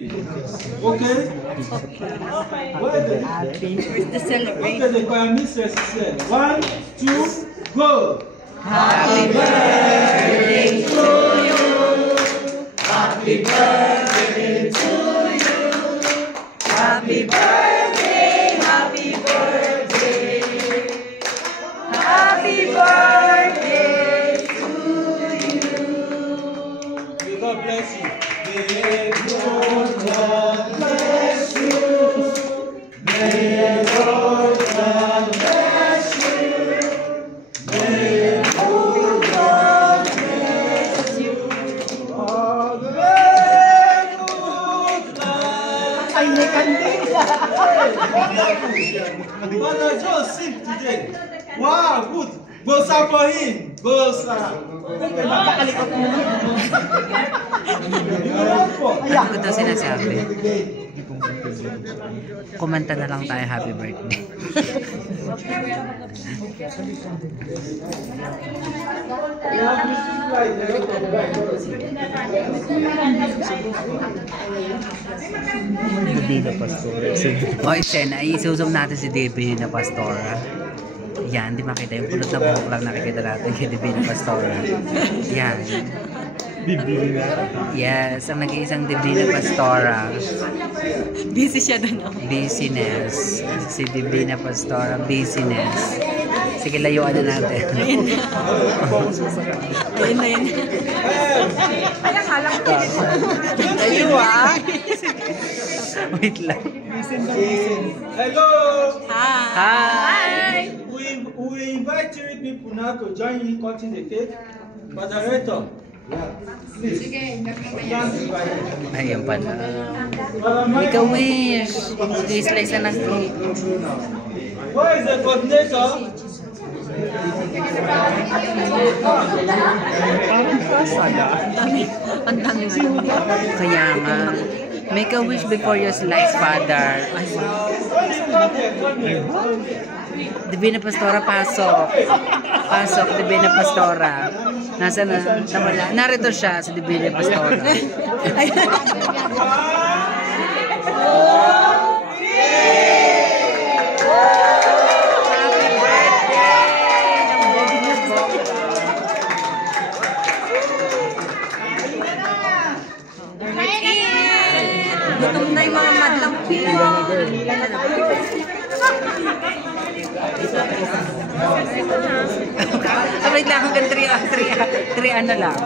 Okay? Where's the celebration? Okay, the choir mistress said, 1, 2, go! Happy birthday to you. Happy birthday to you. Happy birthday, happy birthday. Happy birthday to you. May God bless you. May God bless you. May God bless you. May God bless you. All the way good life. Ay, may kandila. Brother Joe sing today. Wow, good. Bosa for him. Bosa. Nakakalikot mo. Ano ko daw sinasabi? Kumanta na lang tayo happy birthday. Divina Pastora. O, Sen, ay isusum natin si Divina Pastora. Yan, di makita yung pulot na buhok lang nakikita natin kay Divina Pastora. Yan. Divina. Yes, ang nag-iisang Divina Pastora. Busy siya doon. Business. Si Divina Pastora, business. Sige, layuan na natin. Ayun na yun. Ay, akala ko. Ayun ah. Wait lang. Hello. Hi! We invite 3 people now to join in cutting the cake. Moderator. Please. Ayun pala. Make a wish. Slice na ng cake. Where is the coordinator? Ang dami nga. Kaya nga. Make a wish before you slice, Father. Ay, Divina Pastora, pasok. Pasok, Divina Pastora. Nasa na? Nawala. Narito siya, si Divina Pastora. Gutom na yung mga madlang piwa. Wait lang, hanggang 3 ano lang.